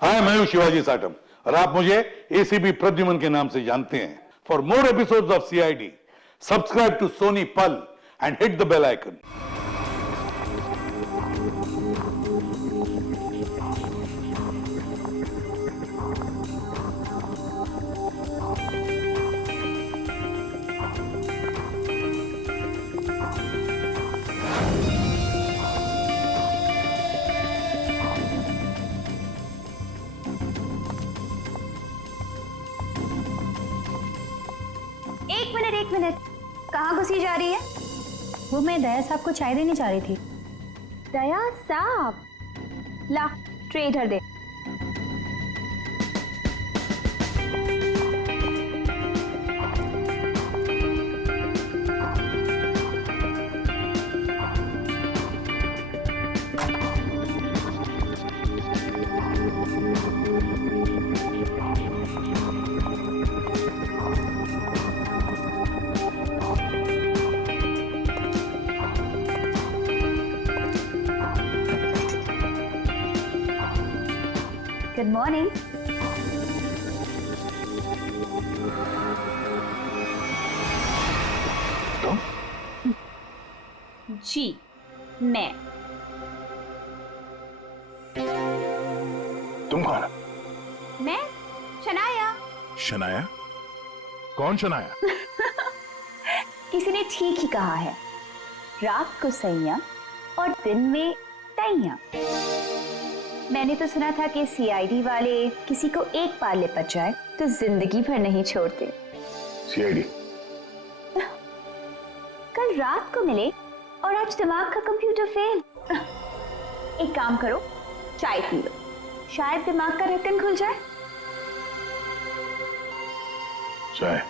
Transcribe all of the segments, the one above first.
हाय, मैं हूं शिवाजी साटम और आप मुझे एसीपी प्रद्युमन के नाम से जानते हैं। For more episodes of CID, subscribe to Sony Pal and hit the bell icon. एक मिनट, कहाँ घुसी जा रही है? वो मैं दया साहब को चाय देने जा रही थी। दया साहब, ला ट्रे इधर दे। Good morning. जी, मैं। तुम कौन? मैं शनाया। शनाया? कौन शनाया? किसी ने ठीक ही कहा है, रात को सैया और दिन में तैया। मैंने तो सुना था कि सीआईडी वाले किसी को एक बार लिपट जाए तो जिंदगी भर नहीं छोड़ते। सीआईडी? कल रात को मिले और आज दिमाग का कंप्यूटर फेल। एक काम करो, चाय पी लो, शायद दिमाग का ढक्कन खुल जाए। चाय?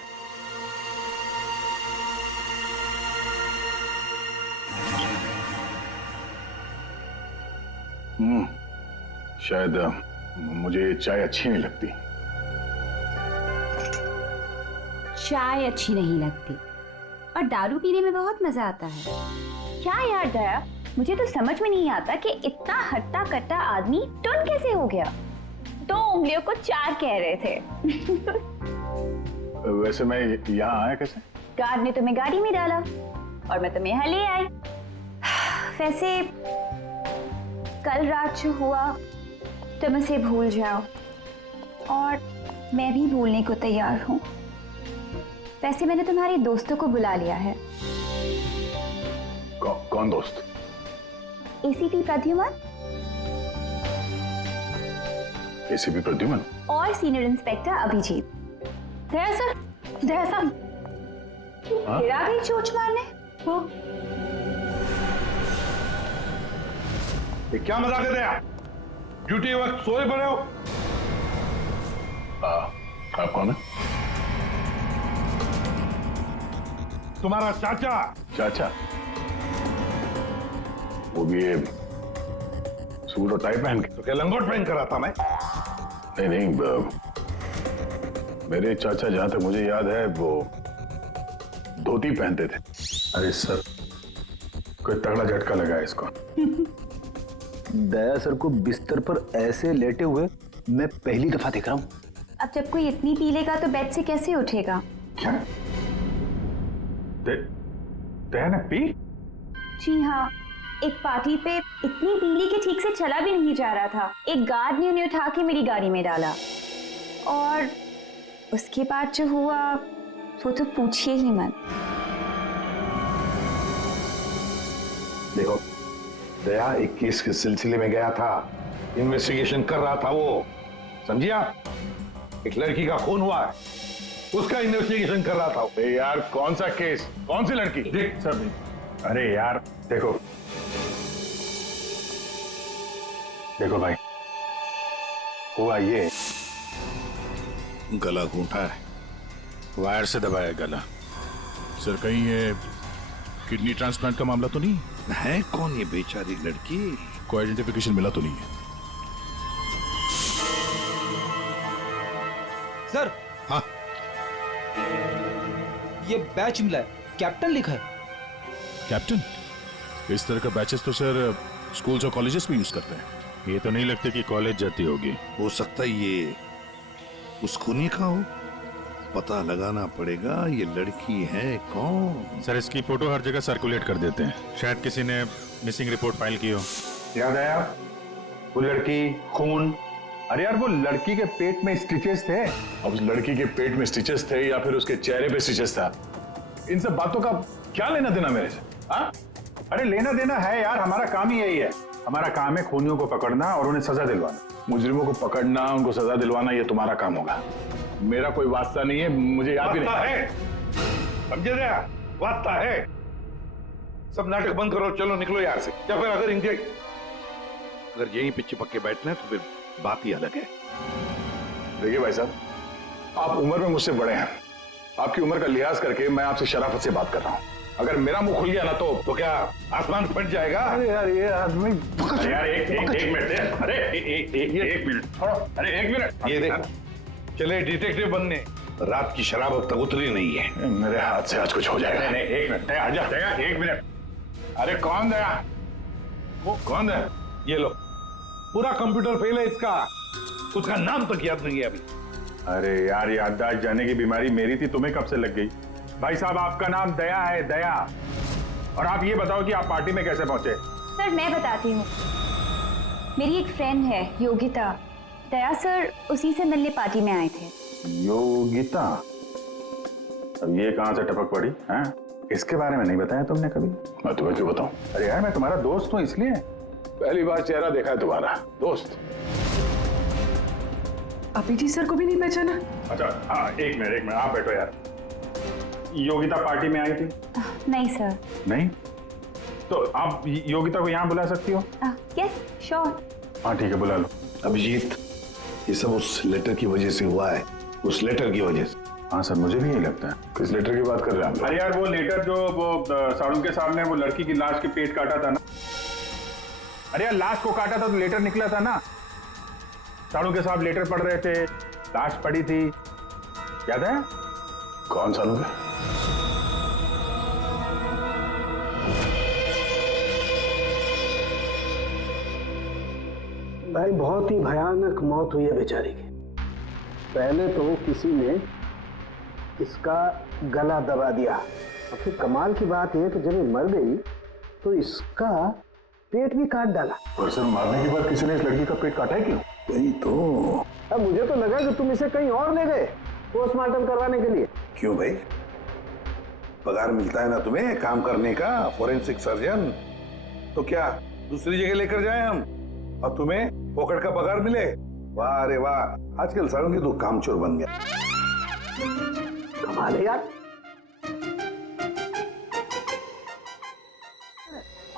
शायद मुझे चाय अच्छी नहीं लगती। चाय अच्छी नहीं लगती और दारू पीने में बहुत मजा आता है। क्या यार दया, मुझे तो समझ में नहीं आता कि इतना हट्टा कट्टा आदमी टुन कैसे हो गया। 2 उंगलियों को 4 कह रहे थे। वैसे मैं यहाँ आया कैसे? गार्ड ने तुम्हें गाड़ी में डाला और मैं तुम्हें यहाँ ले आई। वैसे कल रात जो हुआ तुम उसे भूल जाओ और मैं भी भूलने को तैयार हूँ। वैसे मैंने तुम्हारे दोस्तों को बुला लिया है। कौन दोस्त? एसीपी प्रद्युमन एसीपी प्रद्युमन और सीनियर इंस्पेक्टर अभिजीत। दया सर, दया साहब, फिर आ गई चोट मारने। वो ये क्या मजाक है दया? ड्यूटी वक्त सोए पड़े हो? आप कौन है? तुम्हारा चाचा। चाचा? वो भी ये सूट और टाई पहन के? तो क्या लंगोट पहन कर आता मैं? नहीं, मेरे चाचा जहां तक मुझे याद है वो धोती पहनते थे। अरे सर, कोई तगड़ा झटका लगा है इसको। दया सर को बिस्तर पर ऐसे लेटे हुए मैं पहली दफा देख रहा हूँ। अब जब कोई इतनी पी लेगा तो बेड से कैसे उठेगा? क्या? दया ने पी? जी हाँ, एक पार्टी पे इतनी पीली कि ठीक से चला भी नहीं जा रहा था। एक गार्ड ने उन्हें उठा के मेरी गाड़ी में डाला और उसके बाद जो हुआ वो तो पूछिए ही मत। देखो, दया एक केस के सिलसिले में गया था, इन्वेस्टिगेशन कर रहा था वो, समझिए? एक लड़की का खून हुआ है, उसका इन्वेस्टिगेशन कर रहा था। अरे यार, कौन सा केस? कौन सी लड़की? देख सर, अरे यार देखो भाई, हुआ ये, गला घूंटा है, वायर से दबाया गला। सर कहीं ये किडनी ट्रांसप्लांट का मामला तो नहीं है? कौन ये बेचारी लड़की? कोई आइडेंटिफिकेशन मिला तो नहीं है? सर, हाँ, ये बैच मिला है, कैप्टन लिखा है। कैप्टन? इस तरह का बैचेस तो सर स्कूल्स और कॉलेजेस में यूज करते हैं। ये तो नहीं लगती कि कॉलेज जाती होगी। हो सकता है ये उस खूनी का हो। पता लगाना पड़ेगा ये लड़की है कौन। सर इसकी फोटो हर जगह सर्कुलेट कर देते हैं, शायद किसी ने मिसिंग रिपोर्ट फाइल की हो। याद आया वो लड़की, खून। अरे यार वो लड़की के पेट में स्टिचेस थे। अब उस लड़की के पेट में स्टिचेस थे या फिर उसके चेहरे पे स्टिचेस था, इन सब बातों का क्या लेना देना मेरे से? हाँ? अरे लेना देना है यार, हमारा काम ही यही है। हमारा काम है खूनियों को पकड़ना और उन्हें सजा दिलवाना। मुजरिमों को पकड़ना, उनको सजा दिलवाना, ये तुम्हारा काम होगा। मेरा कोई वास्ता नहीं है, मुझे याद भी नहीं है। समझे रहे? वास्ता है। सब नाटक बंद करो, चलो निकलो यहाँ से। या फिर अगर यहीं पे चिपक के बैठना है तो फिर बात ही अलग है। देखिए भाई साहब, आप उम्र में मुझसे बड़े हैं। आपकी उम्र का लिहाज करके मैं आपसे शराफत से बात कर रहा हूँ। अगर मेरा मुंह खुल गया ना तो क्या आसमान फट जाएगा? अरे यार ये आदमी यार एक मिनट, अरे एक मिनट छोड़ो, अरे एक मिनट। ये देखो, चले डिटेक्टिव बनने। रात की शराब अब तक उतरी नहीं है। मेरे हाथ से आज कुछ हो जाएगा। नहीं एक मिनट, आजा दया, एक मिनट। अरे कौन दया? वो कौन है? ये लो, पूरा कंप्यूटर फेल है इसका। उसका नाम तक याद नहीं है अभी। अरे यार याददाश्त जाने की बीमारी मेरी थी, तुम्हें कब से लग गई? भाई साहब आपका नाम दया है, दया। और आप ये बताओ कि आप पार्टी में कैसे पहुंचे? सर मैं बताती हूँ। मेरी एक फ्रेंड है योगिता, दया सर उसी से मिलने पार्टी में आए थे। योगिता? अब ये कहां से टपक पड़ी हैं? इसके बारे में नहीं बताया तुमने कभी? मैं तुम्हें क्यों बताऊं? अरे यार मैं तुम्हारा दोस्त हूँ इसलिए। पहली बार चेहरा देखा है तुम्हारा दोस्त। अभिजी सर को भी नहीं पहचाना? अच्छा हाँ, एक मिनट आप बैठो यार। योगिता पार्टी में आई थी? नहीं सर। नहीं? तो आप योगिता को यहाँ बुला सकती हो? Yes sure. हाँ ठीक है, बुला लो। अभिजीत, ये सब उस लेटर की वजह से हुआ है। उस लेटर की वजह से। हाँ सर, मुझे भी यही लगता है। किस लेटर की बात कर रहे हैं आप? अरे यार वो लेटर जो वो साड़ू के सामने वो लड़की की लाश के पेट काटा था ना। अरे यार लाश को काटा था तो लेटर निकला था ना। साड़ू के साहब लेटर पढ़ रहे थे, लाश पड़ी थी, याद है? कौन सालों के? भाई बहुत ही भयानक मौत हुई है बेचारी की। पहले तो किसी ने इसका गला दबा दिया और फिर कमाल की बात यह कि जब ये मर गई तो इसका पेट भी काट डाला। और सर मारने के बाद किसी ने इस लड़की का पेट काटा है क्यों? वही तो। अब मुझे तो लगा कि तुम इसे कहीं और ले गए पोस्टमार्टम करवाने के लिए। क्यों भाई? पगार मिलता है ना तुम्हें काम करने का, फोरेंसिक सर्जन। तो क्या दूसरी जगह लेकर जाए हम और तुम्हें फोकट का पगार मिले? वाह रे वाह, आजकल सारों की तो कामचोर बन गया। कमाल है यार।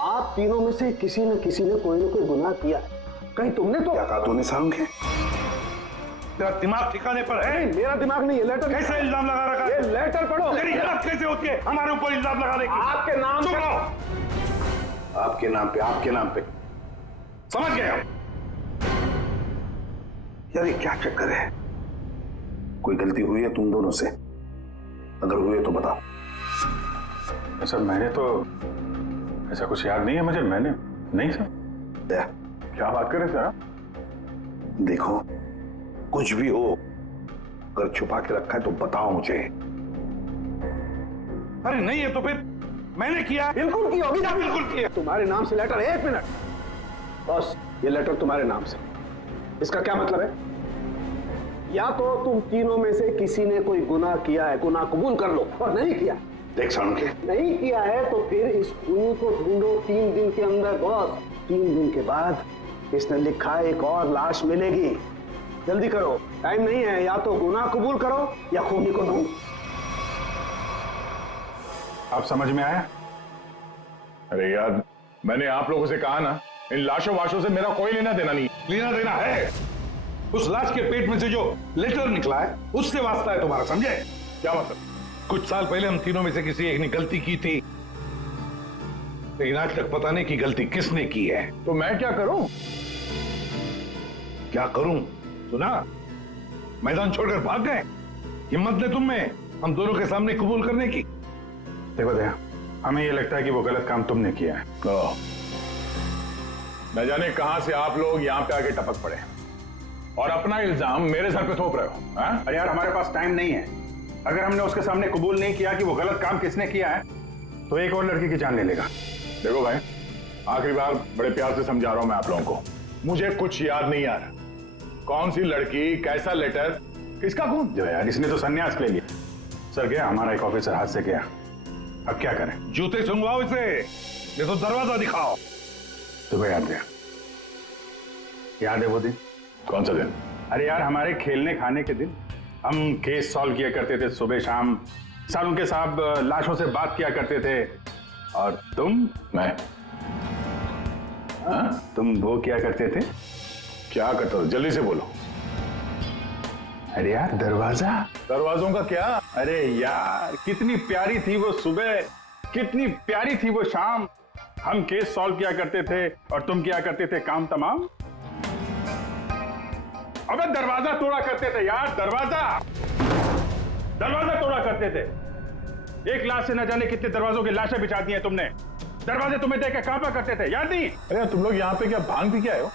आप तीनों में से किसी न किसी ने कोई ना कोई गुनाह किया है। कहीं तुमने तो क्या कहा तूने सारों के? तेरा दिमाग ठिकाने पर है? मेरा दिमाग नहीं है। लेटर कैसे इल्जाम लगा रखा है? ये लेटर पढ़ो। तेरी हिम्मत कैसे होती है हमारे ऊपर इल्जाम लगाने की? आपके नाम चुप पे। रहो। आपके नाम पे समझ गए हम। यार ये क्या चक्कर है? कोई गलती हुई है तुम दोनों से? अगर हुई है तो बताओ। सर मैंने तो ऐसा कुछ याद नहीं है मुझे। मैंने नहीं सर। क्या बात कर रहे सर? देखो कुछ भी हो, अगर छुपा के रखा है तो बताओ मुझे। अरे नहीं है तो फिर मैंने किया। बिल्कुल की होगी ना? बिल्कुल किया। तुम्हारे नाम से लेटर। एक मिनट बॉस, ये लेटर तुम्हारे नाम से। इसका क्या मतलब है? या तो तुम तीनों में से किसी ने कोई गुनाह किया है, गुनाह कबूल कर लो, और नहीं किया। देख साणुके, नहीं किया है तो फिर इस खूनी को ढूंढो 3 दिन के अंदर बॉस। 3 दिन के बाद इसने लिखा एक और लाश मिलेगी। जल्दी करो, टाइम नहीं है। या तो गुनाह कबूल करो या खूनी को ढूंढो। आप समझ में आया? अरे यार मैंने आप लोगों से कहा ना, इन लाशों वाशों से मेरा कोई लेना देना नहीं। लेना देना है। उस लाश के पेट में से जो लेटर निकला है उससे वास्ता है तुम्हारा, समझे? क्या मतलब? कुछ साल पहले हम तीनों में से किसी एक ने गलती की थी, लेकिन आज तक पता नहीं कि गलती किसने की है। तो मैं क्या करूं? क्या करूं? सुना, मैदान छोड़कर भाग गए। हिम्मत ने तुम में हम दोनों के सामने कबूल करने की। देखो दया, हमें ये लगता है कि वो गलत काम तुमने किया है। न जाने कहां से आप लोग यहां पे आके टपक पड़े और अपना इल्जाम मेरे सर पे थोप रहे हो। हाँ? अरे यार हमारे पास टाइम नहीं है। अगर हमने उसके सामने कबूल नहीं किया कि वो गलत काम किसने किया है तो एक और लड़की की जान ले लेगा। देखो भाई, आखिरी बार बड़े प्यार से समझा रहा हूं मैं आप लोगों को, मुझे कुछ याद नहीं आ रहा। कौन सी लड़की, कैसा लेटर, किसका खून? जो यार इसने तो संन्यास ले लिया। सर गया, हमारा एक ऑफिसर हाथ से गया, अब क्या करें? जूते सुंगवाओ इसे, ये तो दरवाजा दिखाओ। तुम्हें याद है? याद है वो दिन? कौन सा दिन? अरे यार हमारे खेलने खाने के दिन हम केस सॉल्व किया करते थे सुबह शाम, सालों के साथ लाशों से बात किया करते थे, और मैं तुम वो क्या करते थे? क्या करता हूं? जल्दी से बोलो। अरे यार दरवाजा। दरवाजों का क्या? अरे यार कितनी प्यारी थी वो सुबह, कितनी प्यारी थी वो शाम। हम केस सॉल्व किया करते थे और तुम क्या करते थे काम तमाम। अबे दरवाजा तोड़ा करते थे यार, दरवाजा तोड़ा करते थे। एक लाश से न जाने कितने दरवाजों की लाशें बिछा दी हैं तुमने। दरवाजे तुम्हें देख के कांपा करते थे, याद नहीं? अरे तुम लोग यहाँ पे क्या भांग पी के आए हो?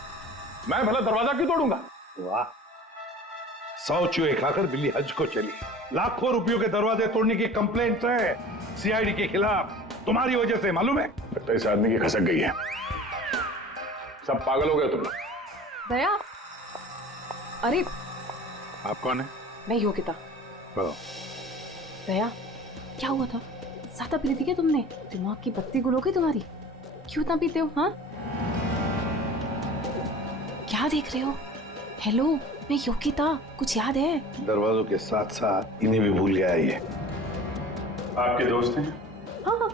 मैं भला दरवाजा क्यों तोड़ूंगा? वाह, 100 चूहे खाकर बिल्ली हज को चली। लाखों रुपयों के दरवाजे तोड़ने की कंप्लेंट है सीआईडी के खिलाफ, तुम्हारी वजह से, मालूम है? लगता है इस आदमी की खसक गई है। सब पागल हो गए तुम लोग। दया, अरे आप कौन है? मैं योगिता। दया, क्या हुआ था? ज्यादा पी ली थी क्या तुमने? दिमाग की बत्ती गुल हो गई तुम्हारी? क्यों इतना पीते हो? हाँ, क्या देख रहे हो? हेलो, मैं योगिता, कुछ याद है? दरवाजों के साथ साथ इन्हें भी भूल गया ये। आपके दोस्त हैं? हाँ,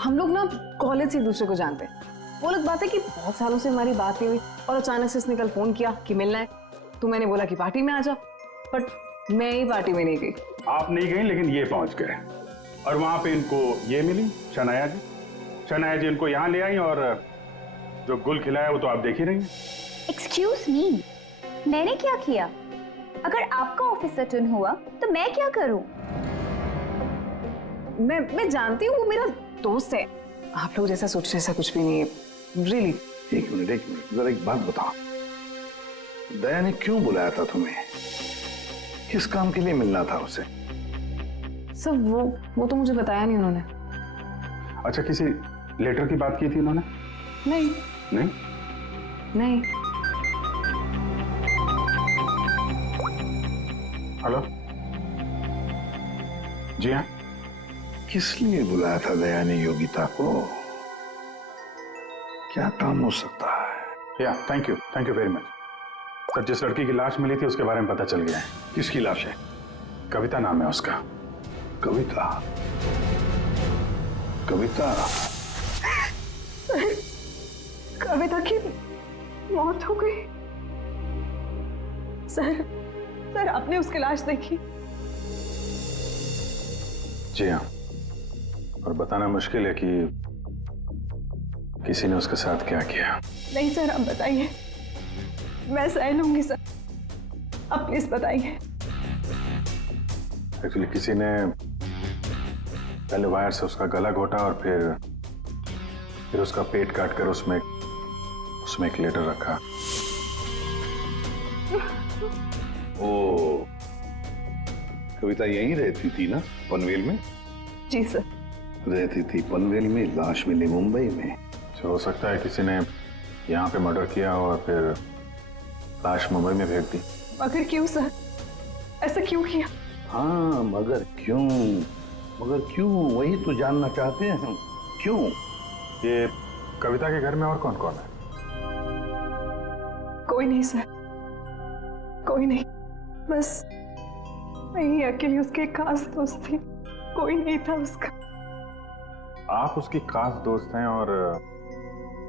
हम लोग ना कॉलेज से एक दूसरे को जानते हैं। वो लोग बात है कि बहुत सालों से हमारी बात नहीं हुई और अचानक से इसने कल फोन किया कि मिलना है, तो मैंने बोला कि पार्टी में आ जा, बट मैं ही पार्टी में नहीं गई। आप नहीं गई लेकिन ये पहुंच गए और वहां पे इनको ये मिली शनाया जी। शनाया जी इनको यहाँ ले आई और जो गुल खिलाया वो तो आप देख ही रही हैं। एक्सक्यूज मी, मैंने क्या किया? अगर आपका ऑफिसर टर्न हुआ तो मैं क्या करूं? मैं जानती हूँ वो मेरा दोस्त है। आप लोग जैसा सोच रहे ऐसा कुछ भी नहीं है, रियली। एक मिनट, जरा एक बात बताओ, दया ने क्यों बुलाया था तुम्हें? किस काम के लिए मिलना था उसे? सर वो तो मुझे बताया नहीं उन्होंने। अच्छा, किसी लेटर की बात की थी उन्होंने? नहीं नहीं? नहीं। हेलो जी हाँ। किस लिए बुलाया था दया ने योगिता को? क्या काम हो सकता है? या thank you very much sir. जिस लड़की की लाश मिली थी उसके बारे में पता चल गया है। किसकी लाश है? कविता नाम है उसका। कविता? कविता की मौत हो गई। सर आपने उसकी लाश देखी? जी हाँ, और बताना मुश्किल है कि किसी ने उसके साथ क्या किया। नहीं सर, आप बताइए, मैं सह लूंगी सर, आप प्लीज बताइए। एक्चुअली किसी ने पहले वायर से उसका गला घोटा और फिर उसका पेट काटकर उसमें एक लेटर रखा। ओ, कविता यहीं रहती थी ना, पनवेल में? जी सर। रहती थी पनवेल में, लाश मिली मुंबई में। हो सकता है किसी ने यहाँ पे मर्डर किया और फिर लाश मुंबई में भेज दी। मगर क्यों सर? ऐसा क्यों किया? हाँ, मगर क्यों वही तो जानना चाहते हैं हम। क्यों? ये कविता के घर में और कौन कौन है? कोई नहीं सर, कोई नहीं, बस मैं ही अकेली उसके खास दोस्त थी, कोई नहीं था उसका। आप उसकी खास दोस्त हैं और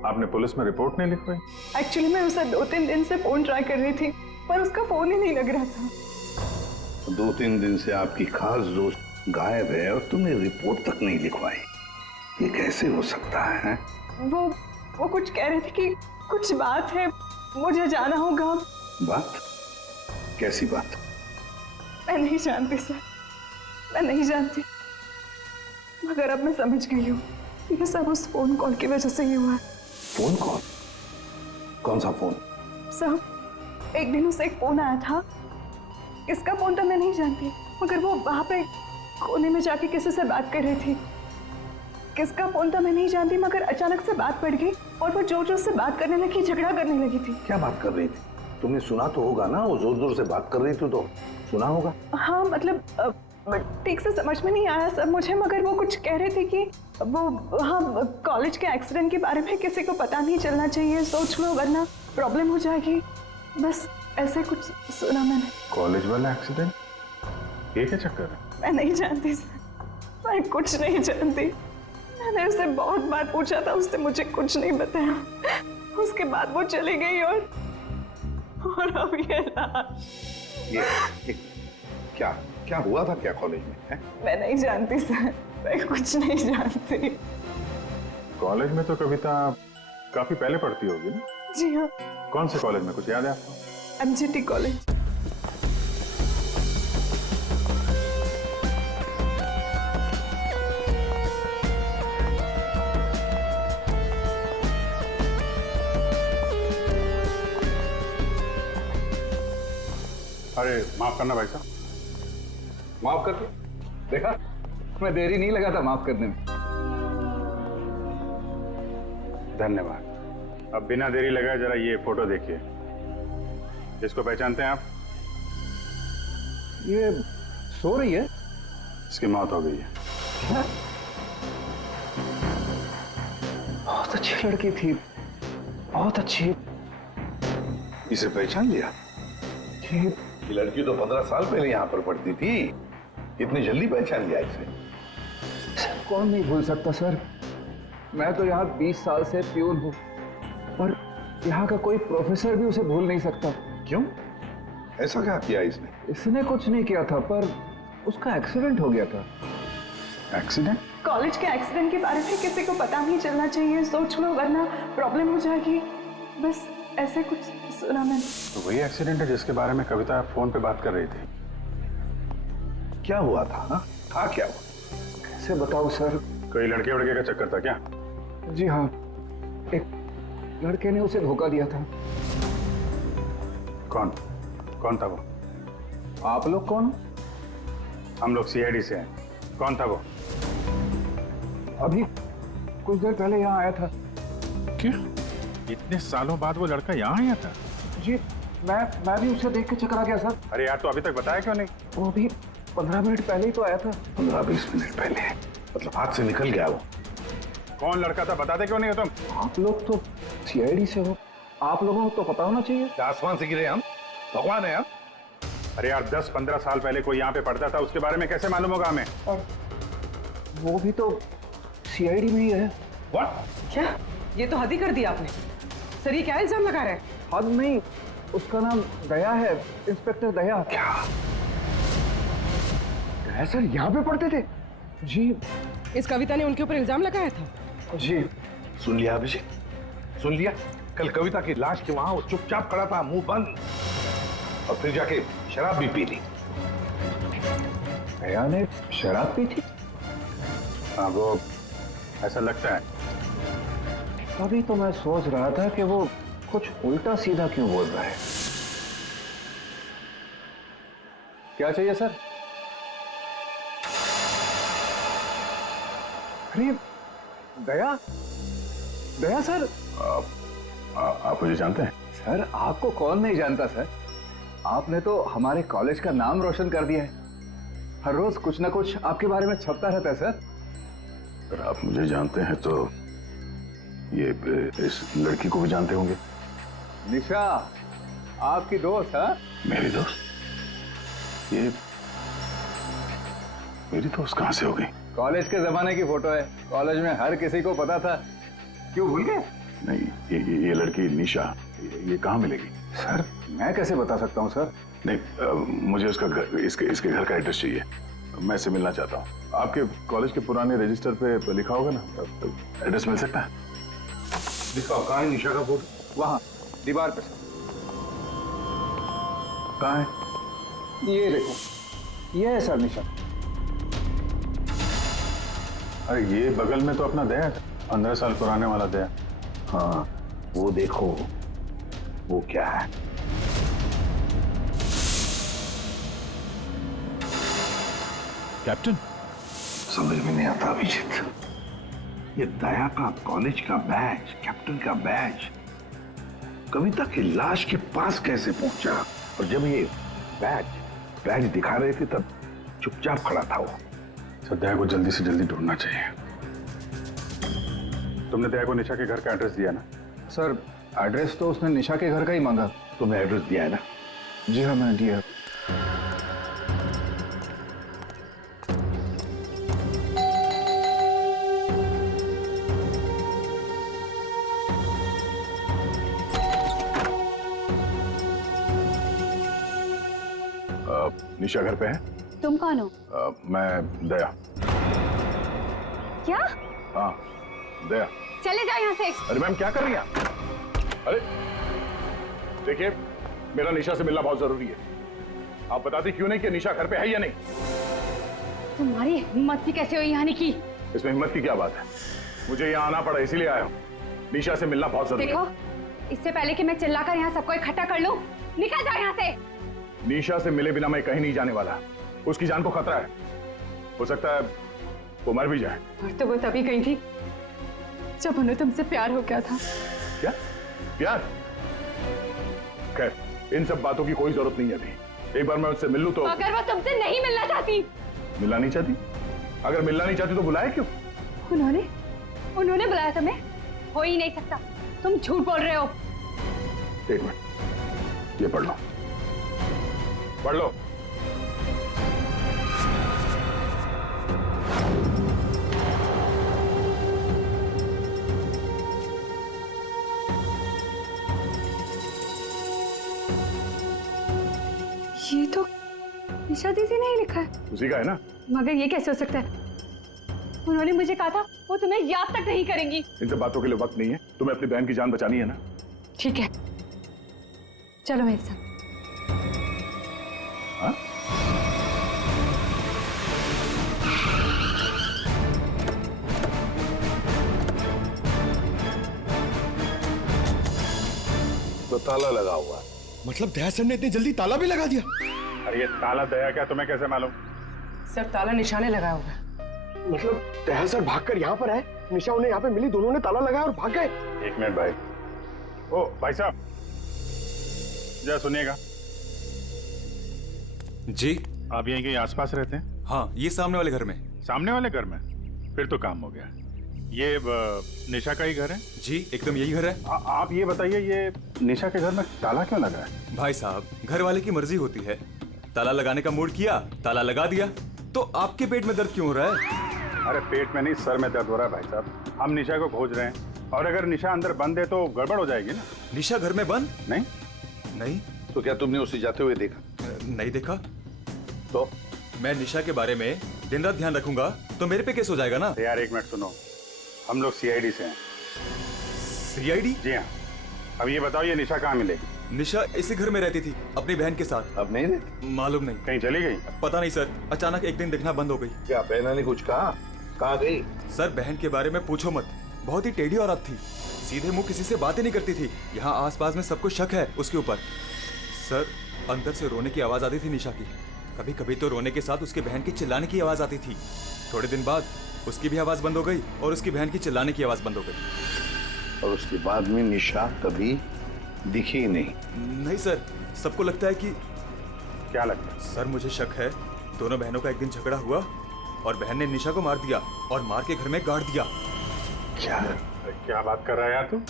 आपने पुलिस में रिपोर्ट नहीं लिखवाई? एक्चुअली मैं उसे 2-3 दिन से फोन ट्राई कर रही थी पर उसका फोन ही नहीं लग रहा था। 2-3 दिन से आपकी खास दोस्त गायब है और तुमने रिपोर्ट तक नहीं लिखवाई, ये कैसे हो सकता है? वो कुछ कह रहे थे कि कुछ बात है, मुझे जाना होगा। बात? कैसी बात? मैं नहीं जानती सर, मैं नहीं जानती, मगर अब मैं समझ गई हूँ ये सब उस फोन कॉल की वजह से ही हुआ है। Phone call? कौन सा फोन? सर, एक दिन उसे एक फोन आया था। किसका फोन था मैं नहीं जानती, मगर वो वहां पे कोने में जाके किसी से बात कर रही थी। किसका फोन था मैं नहीं जानती, मगर अचानक से बात पड़ गई और वो जोर जोर से बात करने लगी, झगड़ा करने लगी थी। क्या बात कर रही थी? तुमने सुना तो होगा ना, वो जोर जोर से बात कर रही थी तो सुना होगा। हाँ मतलब ठीक से समझ में नहीं आया सर मुझे, मगर वो कुछ कह रही थी कि वो हाँ कॉलेज के एक्सीडेंट के बारे में किसी को पता नहीं चलना चाहिए, सोच लो वरना प्रॉब्लम हो जाएगी। बस ऐसे कुछ सुना मैंने। कॉलेज वाला एक्सीडेंट? ये क्या चक्कर है? मैं नहीं जानती सर, मैं कुछ नहीं जानती। मैंने उसे बहुत बार पूछा था, उसने मुझे कुछ नहीं बताया। उसके बाद वो चली गई और अब ये ये क्या क्या हुआ था क्या कॉलेज में है? मैं नहीं जानती सर, मैं कुछ नहीं जानती। कॉलेज में तो कविता काफी पहले पढ़ती होगी ना? जी हाँ, कौन से कॉलेज में, कुछ याद है आपको? MGT college. अरे माफ करना भाई साहब। माफ कर दो। देखा, मैं देरी नहीं लगा था माफ करने में। धन्यवाद। अब बिना देरी लगाए जरा ये फोटो देखिए। इसको पहचानते हैं आप? ये सो रही है। इसकी मौत हो गई है। बहुत अच्छी लड़की थी, बहुत अच्छी। इसे पहचान लिया? ये लड़की तो 15 साल पहले यहाँ पर पढ़ती थी, इतनी जल्दी पहचान लिया इसे? कौन नहीं भूल सकता सर। मैं तो यहाँ 20 साल से प्यून हूँ और यहाँ का कोई प्रोफेसर भी उसे भूल नहीं सकता। क्यों? ऐसा क्या किया इसने? इसने कुछ नहीं किया था, पर उसका एक्सीडेंट हो गया था। एक्सीडेंट? कॉलेज के एक्सीडेंट के बारे में किसी को पता नहीं चलना चाहिए, सोच लो वरना प्रॉब्लम हो जाएगी। बस ऐसे कुछ सुना मैंने। तो वही एक्सीडेंट है जिसके बारे में कविता फोन पे बात कर रही थी। क्या हुआ था? हाँ? था क्या हुआ? कैसे बताऊँ सर? कोई लड़के वड़के का चक्कर था क्या? जी हाँ, एक लड़के ने उसे धोखा दिया था। कौन? कौन था वो? आप लोग कौन? हम लोग CID से हैं। कौन था वो? अभी कुछ देर पहले यहाँ आया था। क्या इतने सालों बाद वो लड़का यहाँ आया था? जी, मैं भी उसे देख के चकरा गया सर। अरे यार, तो अभी तक बताया क्यों नहीं? वो अभी 15 मिनट पहले ही तो आया था। 15-20 मिनट पहले? मतलब हाथ से निकल गया वो? कौन लड़का था बताते क्यों नहीं हो तुम? आप लोग तो CID से हो, आप लोगों को तो पता होना चाहिए। आसमान से गिरे हम? भगवान है हम? अरे यार, 10-15 साल पहले कोई यहाँ पे पढ़ता था, उसके बारे में कैसे मालूम होगा हमें? और वो भी तो CID में ही है। What? क्या? ये तो हद ही कर दिया आपने सर। ये क्या इल्जाम लगा रहे हैं? हद नहीं, उसका नाम दया है, इंस्पेक्टर दया। क्या? दया सर यहाँ पे पढ़ते थे? जी। इस कविता ने उनके ऊपर इल्जाम लगाया था? जी। सुन लिया अभिषेक, सुन लिया? कल कविता की लाश के वहां वो चुपचाप खड़ा था, मुंह बंद, और फिर जाके शराब भी पी ली। दया ने शराब पी थी? हाँ, वो ऐसा लगता है। अभी तो मैं सोच रहा था कि वो कुछ उल्टा सीधा क्यों बोल रहा है। क्या चाहिए सर? अरे दया, दया सर। आप मुझे जानते हैं? सर आपको कौन नहीं जानता सर। आपने तो हमारे कॉलेज का नाम रोशन कर दिया है। हर रोज कुछ ना कुछ आपके बारे में छपता रहता है सर। अगर आप मुझे जानते हैं तो ये इस लड़की को भी जानते होंगे। निशा, आपकी दोस्त है? मेरी दोस्त? ये मेरी दोस्त कहां से हो गई? कॉलेज के जमाने की फोटो है, कॉलेज में हर किसी को पता था। क्यों भूल गए? नहीं, ये लड़की निशा, ये कहाँ मिलेगी? सर मैं कैसे बता सकता हूँ सर। नहीं, मुझे उसका घर, इसके घर का एड्रेस चाहिए। मैं इससे मिलना चाहता हूँ। आपके कॉलेज के पुराने रजिस्टर पे लिखा होगा ना, एड्रेस मिल सकता है? दिखाओ, कहाँ है निशा का फोटो? वहाँ दीवार पे सर। कहाँ है? ये देखो, ये है सर निशा। अरे ये बगल में तो अपना दया है, 15 साल पुराने वाला दया। हाँ, वो देखो, वो क्या है? कैप्टन, समझ में नहीं आता अभिजीत। ये दया का कॉलेज का बैच, कैप्टन का बैच कविता की लाश के पास कैसे पहुंचा? और जब ये बैच दिखा रहे थे तब चुपचाप खड़ा था वो। सर दया को जल्दी से जल्दी ढूंढना चाहिए। तुमने दया को निशा के घर का एड्रेस दिया ना? सर एड्रेस तो उसने निशा के घर का ही मांगा। तुमने एड्रेस दिया है ना? जी हाँ, मैंने दिया। निशा घर पे है? तुम कौन हो? मैं दया। क्या? हाँ दया। चले जाओ यहाँ से। अरे मैम क्या कर रही हैं आप? अरे देखिए, मेरा निशा से मिलना बहुत जरूरी है। आप बताती क्यों नहीं कि निशा घर पे है या नहीं? तुम्हारी हिम्मत भी कैसे हुई यहाँ की? इसमें हिम्मत की क्या बात है? मुझे यहाँ आना पड़ा इसीलिए आया हूँ। निशा से मिलना बहुत जरूरी है। देखो, इससे पहले कि मैं चिल्लाकर यहाँ सबको इकट्ठा कर लूँ, निकल जाओ यहाँ से। निशा से मिले बिना मैं कहीं नहीं जाने वाला। उसकी जान को खतरा है, हो सकता है वो मर भी जाए। और तो वो तभी गई थी जब उन्हें तुमसे प्यार हो गया था। क्या प्यार? खैर इन सब बातों की कोई जरूरत नहीं है अभी। एक बार मैं उससे मिल लूं तो। अगर वो तुमसे नहीं मिलना चाहती? मिलना नहीं चाहती? अगर मिलना नहीं चाहती तो बुलाया क्यों? उन्होंने बुलाया तुम्हें? हो ही नहीं सकता, तुम झूठ बोल रहे हो। एक मिनट, ये पढ़ लो, पढ़ लो। ये तो निशा दीदी ने ही लिखा है। उसी का है ना? मगर ये कैसे हो सकता है? उन्होंने मुझे कहा था वो तुम्हें याद तक नहीं करेंगी। इन सब बातों के लिए वक्त नहीं है। तुम्हें अपनी बहन की जान बचानी है ना? ठीक है, चलो मेरे साथ। हाँ? तो ताला लगा हुआ है। मतलब दया सर ने इतनी जल्दी ताला भी लगा दिया? अरे ये ताला दया क्या, तुम्हें कैसे मालूम? सर ताला निशाने लगाया होगा। मतलब दया सर भागकर यहाँ पर आए, निशा उन्हें यहाँ पे मिली, दोनों ने ताला लगाया और भाग गए। एक मिनट भाई। ओ भाई साहब, जरा सुनिएगा। जी आप यहीं के आसपास रहते हैं? हाँ, ये सामने वाले घर में। सामने वाले घर में? फिर तो काम हो गया। ये निशा का ही घर है? जी एकदम यही घर है। आप ये बताइए, ये निशा के घर में ताला क्यों लगा है? भाई साहब, घर वाले की मर्जी होती है। ताला लगाने का मूड किया, ताला लगा दिया। तो आपके पेट में दर्द क्यों हो रहा है? अरे पेट में नहीं, सर में दर्द हो रहा है भाई साहब। हम निशा को खोज रहे हैं और अगर निशा अंदर बंद है तो गड़बड़ हो जाएगी ना। निशा घर में बंद? नहीं नहीं। तो क्या तुमने उसे जाते हुए देखा? नहीं देखा। तो मैं निशा के बारे में दिन रात ध्यान रखूंगा तो मेरे पे केस हो जाएगा ना। यार एक मिनट सुनो, हम लोग सीआईडी से हैं। सीआईडी? जी हाँ। अब ये बताओ, ये निशा कहाँ मिलेगी? निशा इसी घर में रहती थी अपनी बहन के साथ। अब नहीं रहती? मालूम नहीं। कहीं चली गई? पता नहीं सर, अचानक एक दिन दिखना बंद हो गई। क्या बहना ने कुछ कहा? कहाँ गई? सर बहन के बारे में पूछो मत, बहुत ही टेढ़ी औरत थी। सीधे मुंह किसी से बातें नहीं करती थी। यहाँ आसपास में सबको शक है उसके ऊपर। सर अंदर से रोने की आवाज आती थी निशा की। कभी कभी तो रोने के साथ उसके बहन की चिल्लाने की आवाज आती थी। थोड़े दिन बाद उसकी भी आवाज बंद हो गई और उसकी बहन की चिल्लाने की आवाज बंद हो गई। और उसके बाद में निशा कभी दिखी नहीं? नहीं सर, सबको लगता है कि। क्या लगता है? सर मुझे शक है दोनों बहनों का एक दिन झगड़ा हुआ और बहन ने निशा को मार दिया और मार के घर में गाड़ दिया। क्या बात कर रहा है यार तू?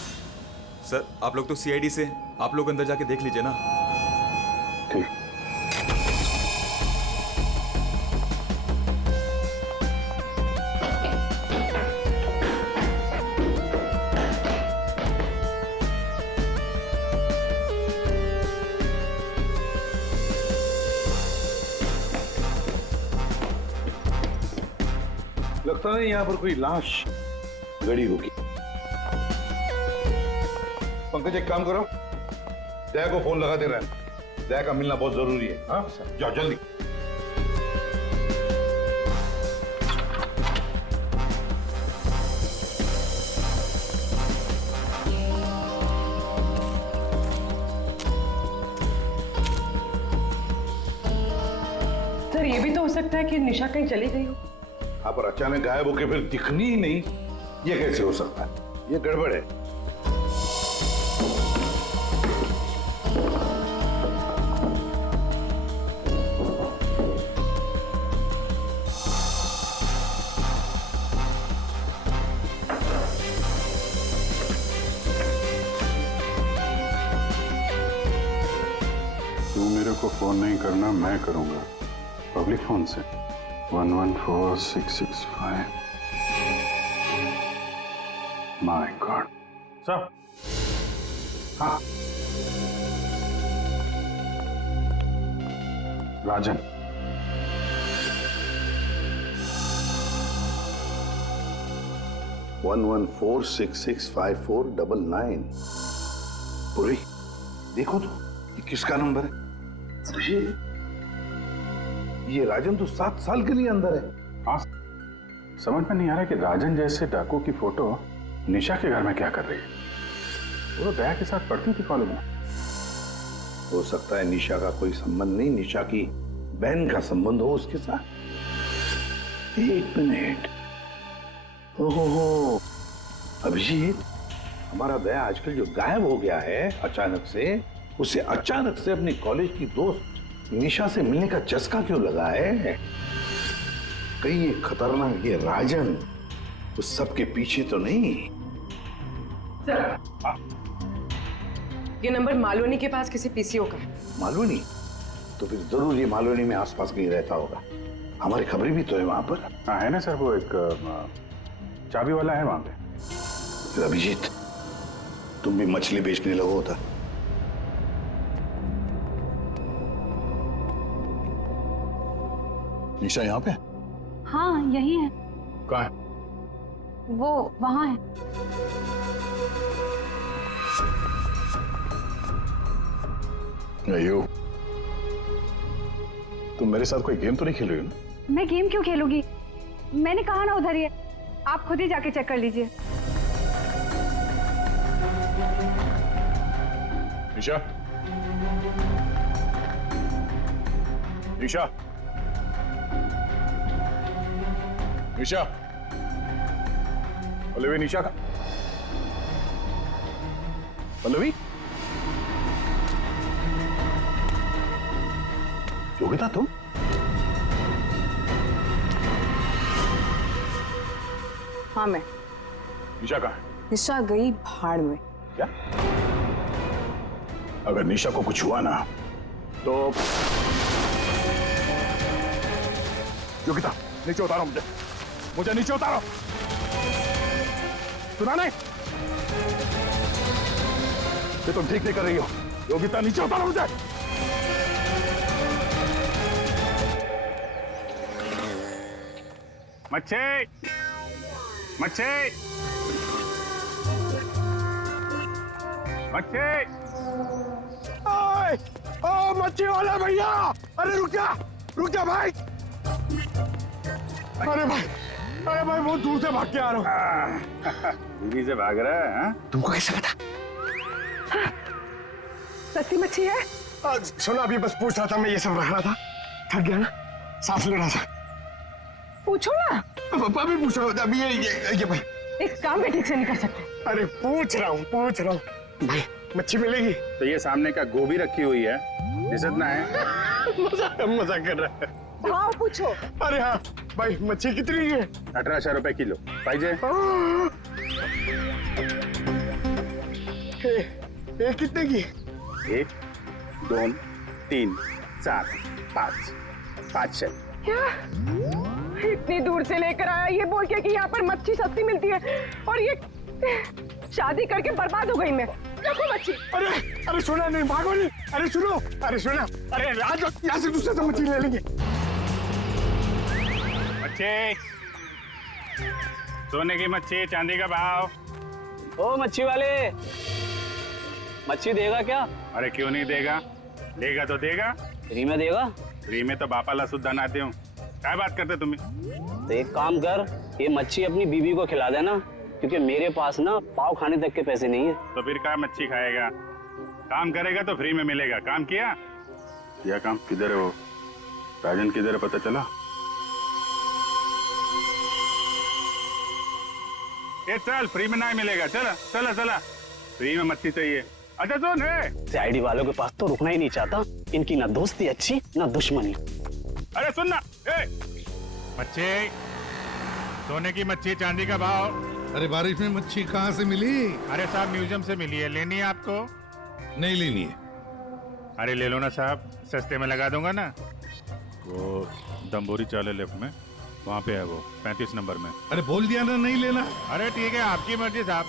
सर आप लोग तो सीआईडी से, आप लोग अंदर जाके देख लीजिए ना। ठीक। लगता नहीं यहाँ पर कोई लाश गड़ी होगी। पंकज एक काम करो, दया को फोन लगा दे रहे हैं। दया का मिलना बहुत जरूरी है। हाँ जाओ जल्दी। सकता है कि निशा कहीं चली गई हो? हाँ, पर अचानक गायब होके फिर दिखनी ही नहीं, ये कैसे हो सकता है? ये गड़बड़ है। तू मेरे को फोन नहीं करना, मैं करूंगा पब्लिक फोन से। 114665। My God. सर। हाँ राजन, वन 114665499। पूरी देखो तो, ये किसका नंबर है? ये राजन तो 7 साल के लिए अंदर है। हाँ, समझ में नहीं आ रहा कि राजन जैसे डाकू की फोटो निशा के घर में क्या कर रही है। वो तो दया के साथ पढ़ती थी कॉलेज में। हो सकता है निशा का कोई संबंध नहीं, निशा की बहन का संबंध हो उसके साथ। 1 मिनट। ओहो, अभिजीत, हमारा दया आजकल जो गायब हो गया है अचानक से, उसे अचानक से अपनी कॉलेज की दोस्त निशा से मिलने का चस्का क्यों लगा है? कहीं ये खतरनाक ये राजन उस सबके पीछे तो नहीं? ये नंबर मालवनी के पास किसी पीसीओ का है। मालवनी? तो फिर जरूर ये मालवनी में आसपास कहीं रहता होगा। हमारी खबरें भी तो है वहां पर। हाँ है ना सर, वो एक चाबी वाला है वहां पे। फिर अभिजीत, तुम भी मछली बेचने लगो होता। निशा यहाँ पे? हाँ यही है। कहाँ है? वो वहाँ है। अयो, तुम मेरे साथ कोई गेम तो नहीं खेल रही हो ना? मैं गेम क्यों खेलूंगी? मैंने कहा ना उधर ही है, आप खुद ही जाके चेक कर लीजिए। निशा, निशा, निशा, पल्लवी, निशा का पल्लवी, योगिता तुम? हाँ मैं। निशा कहाँ है? निशा गई भाड़ में। क्या? अगर निशा को कुछ हुआ ना तो योगिता, नीचे उतारो मुझे नीचे उतारो। सुना नहीं? ये तुम ठीक नहीं कर रही हो। योगिता, नीचे उतारो मुझे। मच्छी, मच्छी, मच्छी। ओ मच्छी वाला भैया, अरे रुक जा भाई। अरे भाई बहुत दूर से भाग के आ रहा हूँ। बीवी से भाग रहा है? हाँ? तुमको कैसे पता? सस्ती मच्छी है? सुना, अभी बस पूछ रहा था, मैं ये सब रख रहा था, थक गया ना, सांस ले रहा था। पूछो ना। अभी पूछ रहा हूँ, अभी ये भाई एक काम भी ठीक से नहीं कर सकते। अरे पूछ रहा हूँ भाई, मच्छी मिलेगी? तो ये सामने का गोभी रखी हुई है, इज्जत ना है। मजाक कर रहा है। भाव पूछो। अरे हाँ भाई, मच्छी कितनी है? 1800 रुपए किलो। पाइजे? ये कितने की? 1, 2, 3, 4, 5, 500। क्या? इतनी दूर से लेकर आया ये बोल के कि यहाँ पर मच्छी सस्ती मिलती है, और ये शादी करके बर्बाद हो गई मैं। देखो मच्छी। अरे सुना नहीं, भागो नहीं। अरे सुनो, अरे सुना, अरे आज यहाँ से दूसरे से मच्छी ले लेंगे। मच्छी, सोने की मच्छी, चांदी का भाव। ओ मच्छी वाले, मच्छी देगा क्या? अरे क्यों नहीं देगा, लेगा तो देगा। फ्री में देगा? फ्री में तो बापाला सुद्धा नाते हूँ। क्या बात करते तुम्हें? तो एक काम कर, ये मच्छी अपनी बीवी को खिला देना, क्योंकि मेरे पास ना पाव खाने तक के पैसे नहीं है। तो फिर क्या मच्छी खाएगा? काम करेगा तो फ्री में मिलेगा। काम किया? काम किधर है वो? राजन किधर है पता चला? ये चल, फ्री में नहीं मिलेगा। चला चला चला, फ्री में मच्छी चाहिए। अच्छा सुन, सीआईडी वालों के पास तो रुकना ही नहीं चाहता। इनकी ना दोस्ती अच्छी ना दुश्मनी। अरे सुन ना, मच्छी, सोने की मच्छी, चांदी का भाव। अरे बारिश में मच्छी कहाँ से मिली? अरे साहब म्यूजियम से मिली है, लेनी है आपको? नहीं लेनी है। अरे ले लो ना साहब, सस्ते में लगा दूंगा ना। वो दम्बोरी चाले लेफ्ट में, वहाँ पे है वो 35 नंबर में। अरे बोल दिया ना नहीं लेना। अरे ठीक है, आपकी मर्जी साहब।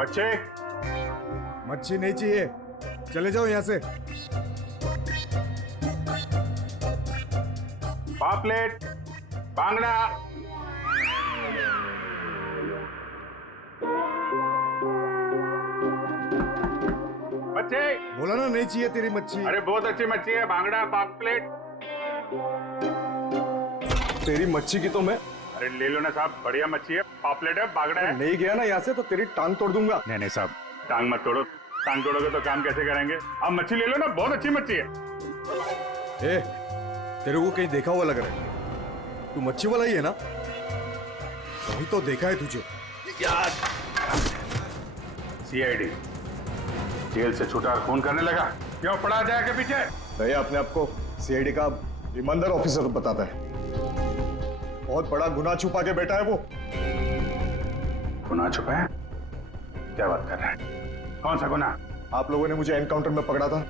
मच्छी मच्छी नहीं चाहिए, चले जाओ यहाँ से। पापलेट, बांगड़ा। मच्छी बोला ना नहीं चाहिए तेरी मच्छी। अरे बहुत अच्छी मच्छी है, बांगड़ा, पापलेट। तेरी मच्छी की तो मैं अरे ले लो ना साहब, बढ़िया मच्छी है, पापलेट है, बांगड़ा है। नहीं गया ना यहाँ से तो तेरी टांग तोड़ दूंगा। नहीं नहीं साहब, टांग मत तोड़ो, टांग तोड़ोगे तो काम कैसे करेंगे? आप मच्छी ले लो ना, बहुत अच्छी मच्छी है। ए, तेरे को कहीं देखा हुआ लग रहा है। तू मच्छी वाला ही है ना? कहीं तो देखा है तुझे। सीआईडी जेल से छूटा और फोन करने लगा, क्यों पड़ा जाए के पीछे? भैया अपने आप को सीआईडी का ईमानदार ऑफिसर बताता है। बहुत बड़ा गुनाह छुपा के बैठा है वो। गुनाह छुपा है? क्या बात कर रहा है? कौन सा गुनाह? आप लोगों ने मुझे एनकाउंटर में पकड़ा था।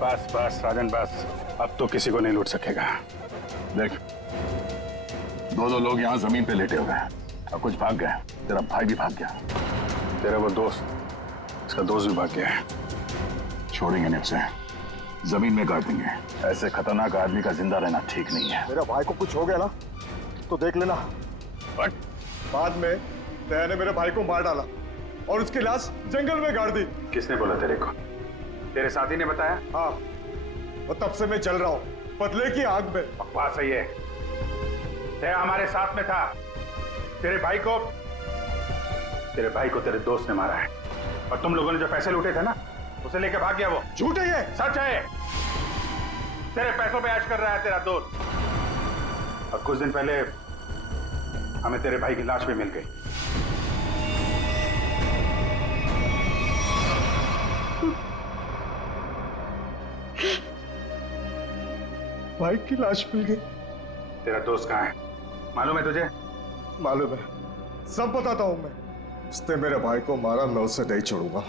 बस बस राजन बस, अब तो किसी को नहीं लूट सकेगा। देख, दो लोग यहाँ जमीन पे लेटे हुए हैं और कुछ भाग गए। तेरा भाई भी भाग गया, तेरा वो दोस्त, इसका दोस्त भी भाग गया है। छोड़ेंगे नहीं उसे, जमीन में गाड़ देंगे। ऐसे खतरनाक आदमी का जिंदा रहना ठीक नहीं है। मेरा भाई को कुछ हो गया ना तो देख लेना। बट बाद में दया ने मेरे भाई को मार डाला और उसकी लाश जंगल में गाड़ दी। किसने बोला तेरे को? तेरे साथी ने बताया? हाँ, वो तब से मैं चल रहा हूँ बदले की आग में। बकवास सही है, तेरा हमारे साथ में था। तेरे भाई को तेरे दोस्त ने मारा है, और तुम लोगों ने जो पैसे लूटे थे ना, उसे लेके भाग गया वो। झूठ है ये। सच है, तेरे पैसों पे ऐश कर रहा है तेरा दोस्त। और कुछ दिन पहले हमें तेरे भाई की लाश भी मिल गई। भाई की लाश मिल गई। तेरा दोस्त कहाँ है, मालूम है तुझे? मालूम है, सब बताता हूं मैं। उसने मेरे भाई को मारा, मैं उसे नहीं छोड़ूंगा।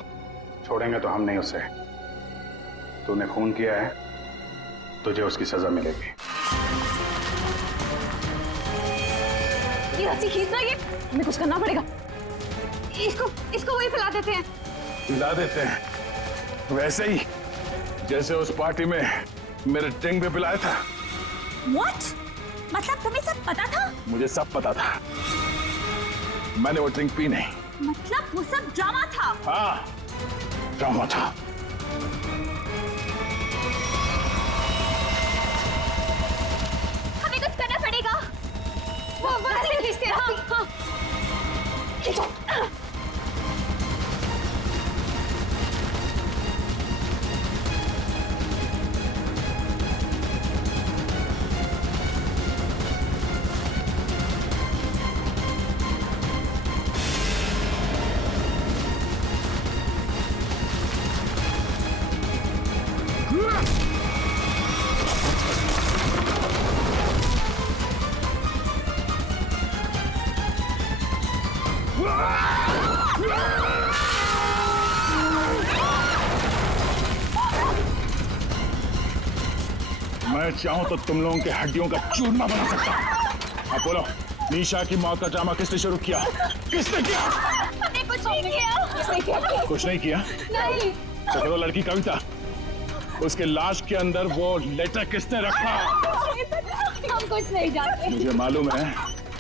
छोड़ेंगे तो हम नहीं उसे। तूने खून किया है, तुझे उसकी सजा मिलेगी। ये रस्सी खींचना, ये हमें कुछ करना पड़ेगा। इसको वही फैला देते हैं। हिला देते हैं, वैसे ही जैसे उस पार्टी में मेरे टिंग पे पिलाया था। What? मतलब तुम्हें सब पता था? मुझे सब पता था, मैंने वो ड्रिंक पी नहीं। मतलब वो सब ड्रामा था? हाँ, ड्रामा था। हमें कुछ करना पड़ेगा। वो रस्सी खींचते हैं। हाँ। खींचो। मैं चाहूं तो तुम लोगों के हड्डियों का चूरमा बना सकता हूं। अब बोलो, निशा की मौत का ड्रामा किसने शुरू किया? किसने किया? हमने कुछ नहीं किया। कुछ नहीं किया? नहीं। तो वो लड़की कविता, उसके लाश के अंदर वो लेटर किसने रखा? हम कुछ नहीं जानते। मुझे मालूम है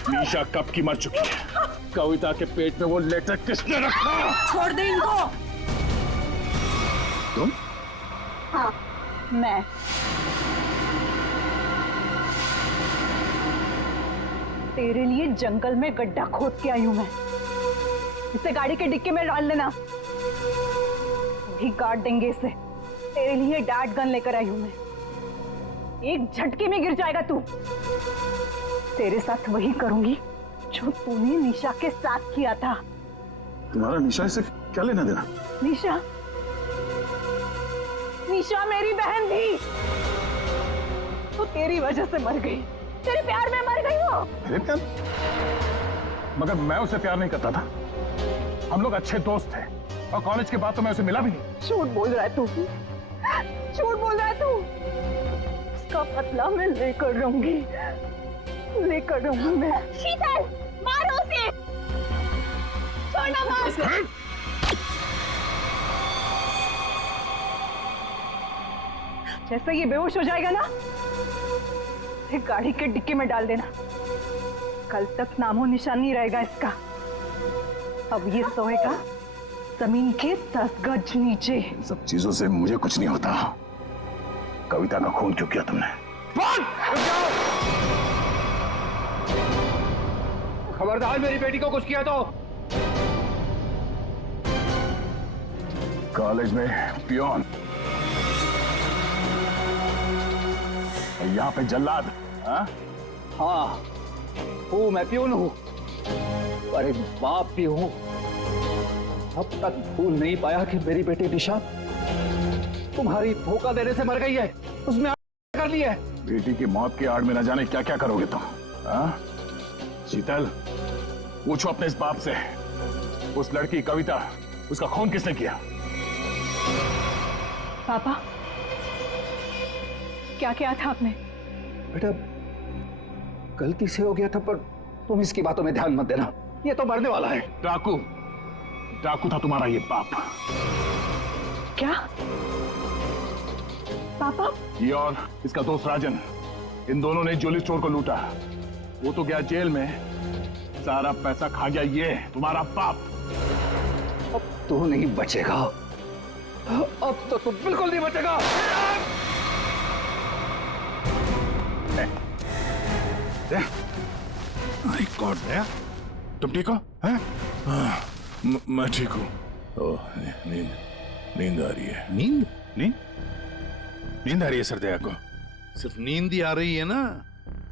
निशा कब की मर चुकी है। कविता के पेट में वो लेटर किसने रखा? छोड़ दे इनको। तुम? हाँ, मैं। तेरे लिए जंगल में गड्ढा खोद के आई हूं मैं। इसे गाड़ी के डिक्की में डाल देना, भी गाड़ देंगे इसे। तेरे लिए डैड गन लेकर आई हूं मैं। एक झटके में गिर जाएगा तू। तेरे साथ वही करूंगी जो तूने निशा के साथ किया था। तुम्हारा निशा से क्या लेना देना? निशा, निशा मेरी बहन थी, तो तेरी वजह से मर गई। तेरे प्यार में मर गई वो। मेरे प्यार? मगर मैं उसे प्यार नहीं करता था। हम लोग अच्छे दोस्त थे और कॉलेज के बाद तो मैं उसे मिला भी नहीं। झूठ बोल रहा है तू, झूठ बोल रहा है तू। उसका बदला मैं लेकर रहूंगी, लेकर रहूंगी मैं। शीतल, मारो उसे, छोड़ना मार। जैसे ये बेहोश हो जाएगा ना, फिर गाड़ी के डिक्की में डाल देना। कल तक नामो निशान नहीं रहेगा इसका। अब ये सोएगा जमीन के 10 गज नीचे। इन सब चीजों से मुझे कुछ नहीं होता। कविता का खून क्यों किया तुमने? खबरदार, मेरी बेटी को कुछ किया तो। कॉलेज में पियोन, यहाँ पे जल्लाद। हाँ, हूँ, मैं प्यून हूँ, पर एक बाप भी हूँ। अब तक भूल नहीं पाया कि मेरी बेटी निशा तुम्हारी धोखा देने से मर गई है। उसमें कर लिया है। बेटी की मौत की आड़ में न जाने क्या क्या करोगे तुम। शीतल, पूछो अपने इस बाप से, उस लड़की कविता, उसका खून किसने किया? पापा, क्या किया था आपने? बेटा, गलती से हो गया था, पर तुम इसकी बातों में ध्यान मत देना। ये तो मरने वाला है। डाकू, डाकू था तुम्हारा ये बाप। क्या पापा? ये और इसका दोस्त राजन, इन दोनों ने ज्वेलरी स्टोर को लूटा। वो तो गया जेल में, सारा पैसा खा गया ये तुम्हारा बाप। अब तू नहीं बचेगा, अब तो तू बिल्कुल नहीं बचेगा। माय गॉड, दया, तुम ठीक हो? मैं ठीक हूँ। नींद आ रही है। नींद? नींद आ रही है सर दया को? सिर्फ नींद ही आ रही है ना,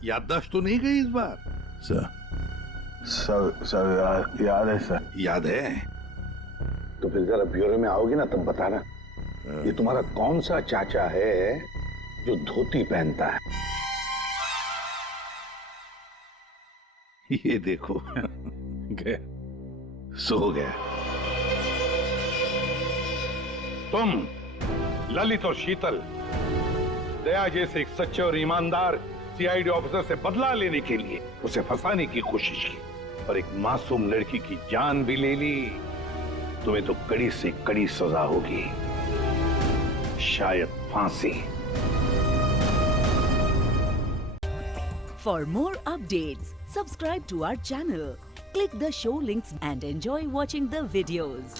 याददाश्त तो नहीं गई इस बार? सर याद है सर। याद है तो फिर जरा ब्यूरो में आओगे ना, तब बताना ये तुम्हारा कौन सा चाचा है जो धोती पहनता है। ये देखो गया, सो गया। तुम ललित और शीतल दया जैसे एक सच्चे और ईमानदार सीआईडी ऑफिसर से बदला लेने के लिए उसे फंसाने की कोशिश की और एक मासूम लड़की की जान भी ले ली। तुम्हें तो कड़ी से कड़ी सजा होगी, शायद फांसी। For more updates, subscribe to our channel, click the show links and enjoy watching the videos.